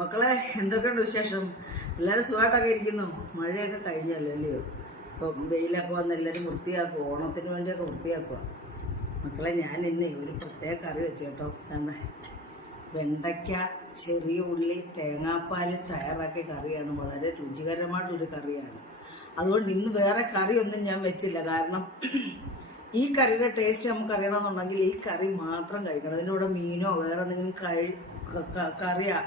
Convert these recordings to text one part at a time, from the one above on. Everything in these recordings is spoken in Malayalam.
മക്കളെ എന്തൊക്കെയുണ്ട് വിശേഷം? എല്ലാവരും സുഖമായിട്ടൊക്കെ ഇരിക്കുന്നു. മഴയൊക്കെ കഴിഞ്ഞല്ലോ അല്ലയോ? ഇപ്പം വെയിലൊക്കെ വന്ന് എല്ലാവരും വൃത്തിയാക്കും, ഓണത്തിന് വേണ്ടിയൊക്കെ വൃത്തിയാക്കുക. മക്കളെ ഞാൻ ഇന്ന് ഒരു പ്രത്യേക കറി വെച്ചു കേട്ടോ. കണ്ടേ, വെണ്ടയ്ക്ക, ചെറിയ ഉള്ളി, തേങ്ങാപ്പാൽ തയ്യാറാക്കിയ കറിയാണ്. വളരെ രുചികരമായിട്ടൊരു കറിയാണ്. അതുകൊണ്ട് ഇന്ന് വേറെ കറിയൊന്നും ഞാൻ വെച്ചില്ല. കാരണം ഈ കറിയുടെ ടേസ്റ്റ് നമുക്ക് അറിയണമെന്നുണ്ടെങ്കിൽ ഈ കറി മാത്രം കഴിക്കണം. അതിൻ്റെ കൂടെ മീനോ വേറെ എന്തെങ്കിലും കറിയാ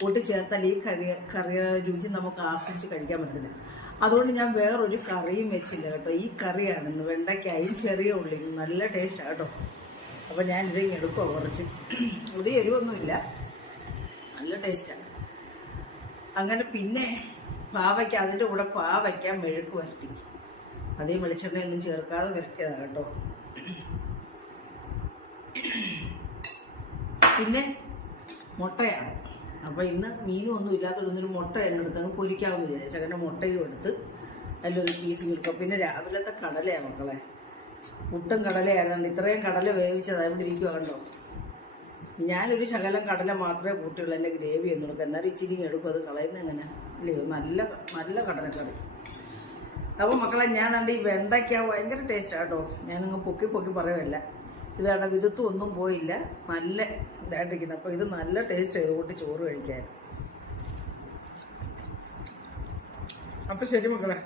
കൂട്ടിച്ചേർത്താൽ ഈ കറിയുടെ രുചി നമുക്ക് ആസ്വദിച്ച് കഴിക്കാൻ പറ്റില്ല. അതുകൊണ്ട് ഞാൻ വേറൊരു കറിയും വെച്ചില്ല കേട്ടോ. ഈ കറിയാണ് ഇന്ന്, വെണ്ടയ്ക്കായും ചെറിയ ഉള്ളിയും. നല്ല ടേസ്റ്റാണ് കേട്ടോ. അപ്പോൾ ഞാൻ ഇതിങ്ങനെ എടുക്കുക കുറച്ച്. ഇത് എരിവൊന്നുമില്ല, നല്ല ടേസ്റ്റാണ്. അങ്ങനെ പിന്നെ പാവയ്ക്ക, അതിൻ്റെ കൂടെ പാവയ്ക്ക മെഴുക്ക് വരട്ടി. അതേ വെളിച്ചെണ്ണയൊന്നും ചേർക്കാതെ വരട്ടിയതാണ് കേട്ടോ. പിന്നെ മുട്ടയാണ്. അപ്പോൾ ഇന്ന് മീനും ഒന്നും ഇല്ലാത്തതൊന്നൊരു മുട്ട എന്നെടുത്തങ്ങ് പൊരിക്കാമെന്ന് വിചാരിച്ചു. അങ്ങനെ മുട്ടയും എടുത്ത് അതിലൊരു പീസ് നിൽക്കുക. പിന്നെ രാവിലത്തെ കടലയാണ് മക്കളെ, പുട്ടും കടലയായിരുന്നു. ഇത്രയും കടല വേവിച്ചത് അവിടെ ഇരിക്കുക കണ്ടോ. ഞാനൊരു ശകലം കടല മാത്രമേ കൂട്ടിയുള്ളൂ. എൻ്റെ ഗ്രേവി ഒന്നും എടുക്കുക. എന്നാലും ഇച്ചിരി എടുക്കും. അത് കളയുന്നത് എങ്ങനെ അല്ലയോ? നല്ല നല്ല കടലക്കറി. അപ്പോൾ മക്കളെ ഞാൻ കണ്ട് ഈ വെണ്ടയ്ക്ക ഭയങ്കര ടേസ്റ്റാണ് കേട്ടോ. ഞാനങ്ങ് പൊക്കി പൊക്കി പറയുമല്ല. ഇതാണ് വിധത്തും ഒന്നും പോയില്ല, നല്ല ഇതായിട്ടിരിക്കുന്നത്. അപ്പോൾ ഇത് നല്ല ടേസ്റ്റ് ചെയ്ത് കൂട്ടി ചോറ് കഴിക്കാൻ. അപ്പോൾ ശരി മക്കളെ.